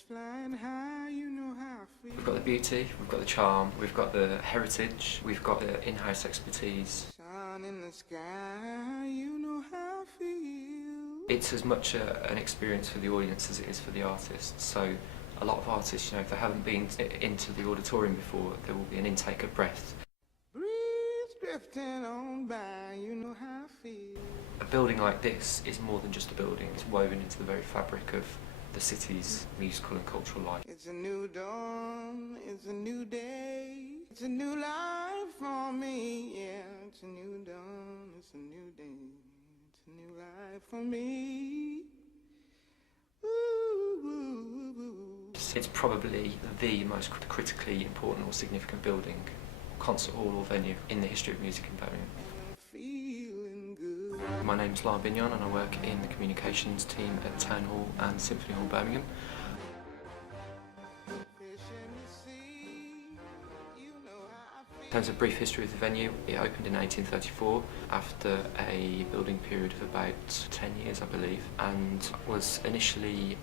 flying high, you know how I feel. We've got the beauty, we've got the charm, we've got the heritage, we've got the in-house expertise. Sun in the sky, you know how I feel. It's as much an experience for the audience as it is for the artists. So a lot of artists, you know, if they haven't been into the auditorium before, there will be an intake of breath. Breeze drifting on by, you know how I feel. A building like this is more than just a building. It's woven into the very fabric of the city's musical and cultural life. It's a new dawn, it's a new day, it's a new life for me, yeah. It's a new dawn, it's a new day, it's a new life for me. Ooh, ooh, ooh. It's probably the most critically important or significant building, concert hall or venue in the history of music in Birmingham. Feeling good. My name's Lyle Bignon and I work in the communications team at Town Hall and Symphony Hall Birmingham. In terms of brief history of the venue, it opened in 1834 after a building period of about 10 years, I believe, and was initially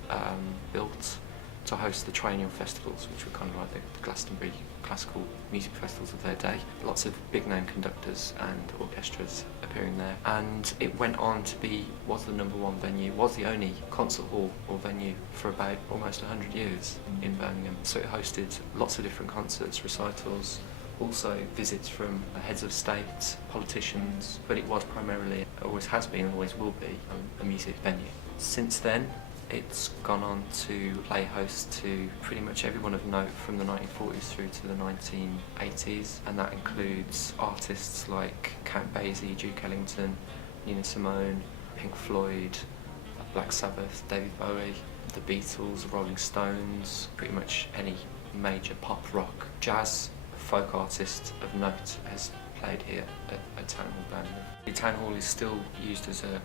built to host the triennial festivals, which were kind of like the Glastonbury classical music festivals of their day. Lots of big name conductors and orchestras appearing there. And it went on to was the #1 venue, was the only concert hall or venue for about almost 100 years in Birmingham. So it hosted lots of different concerts, recitals, also visits from heads of state, politicians, but it was primarily, always has been, always will be, a music venue. Since then, it's gone on to play host to pretty much everyone of note from the 1940s through to the 1980s, and that includes artists like Count Basie, Duke Ellington, Nina Simone, Pink Floyd, Black Sabbath, David Bowie, the Beatles, Rolling Stones, pretty much any major pop, rock, jazz, folk artist of note has played here at Town Hall Birmingham. The Town Hall is still used as a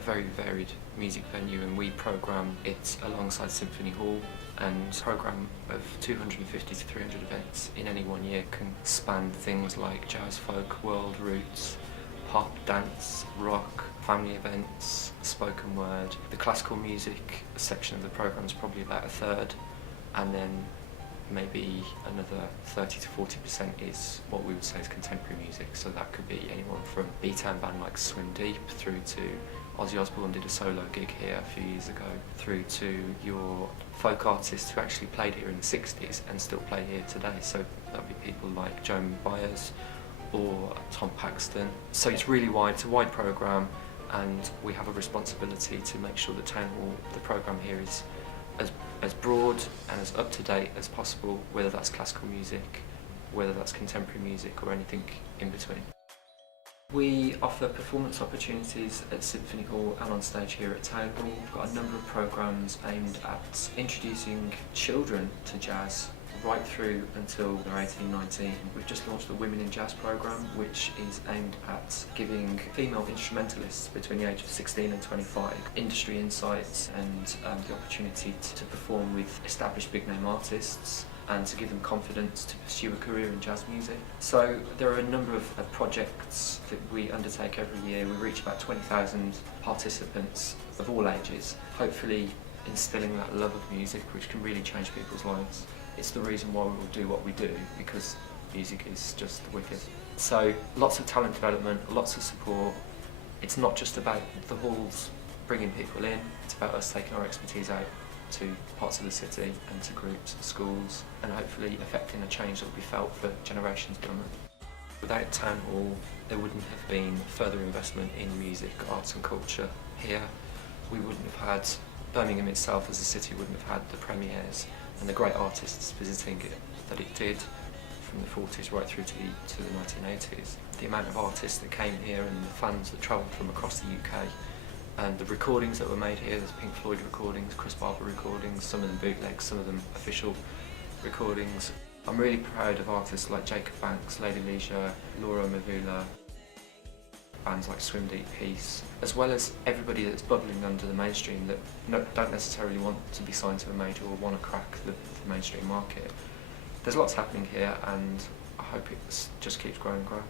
very varied music venue, and we programme it alongside Symphony Hall, and a programme of 250 to 300 events in any one year can span things like jazz, folk, world, roots, pop, dance, rock, family events, spoken word. The classical music section of the programme is probably about a third, and then maybe another 30 to 40% is what we would say is contemporary music. So that could be anyone from a B-town band like Swim Deep through to Ozzy Osbourne did a solo gig here a few years ago, through to your folk artists who actually played here in the 60s and still play here today. So that would be people like Joe Byers or Tom Paxton. So it's really wide, it's a wide programme, and we have a responsibility to make sure that Town Hall, the programme here, is as broad and as up-to-date as possible, whether that's classical music, whether that's contemporary music, or anything in between. We offer performance opportunities at Symphony Hall and on stage here at Town Hall. We've got a number of programmes aimed at introducing children to jazz right through until they're 18, 19. We've just launched the Women in Jazz programme, which is aimed at giving female instrumentalists between the age of 16 and 25 industry insights and the opportunity to perform with established big name artists, and to give them confidence to pursue a career in jazz music. So there are a number of projects that we undertake every year. We reach about 20,000 participants of all ages, hopefully instilling that love of music, which can really change people's lives. It's the reason why we will do what we do, because music is just wicked. So lots of talent development, lots of support. It's not just about the halls bringing people in, it's about us taking our expertise out to parts of the city and to groups and schools, and hopefully affecting a change that will be felt for generations beyond that. Without Town Hall, there wouldn't have been further investment in music, arts and culture here. We wouldn't have had, Birmingham itself as a city wouldn't have had the premieres and the great artists visiting it that it did from the 40s right through to the 1980s. The amount of artists that came here and the fans that travelled from across the UK, and the recordings that were made here, there's Pink Floyd recordings, Chris Barber recordings, some of them bootlegs, some of them official recordings. I'm really proud of artists like Jacob Banks, Lady Leisure, Laura Mavula, bands like Swim Deep, Peace, as well as everybody that's bubbling under the mainstream that don't necessarily want to be signed to a major or want to crack the mainstream market. There's lots happening here, and I hope it just keeps growing and growing.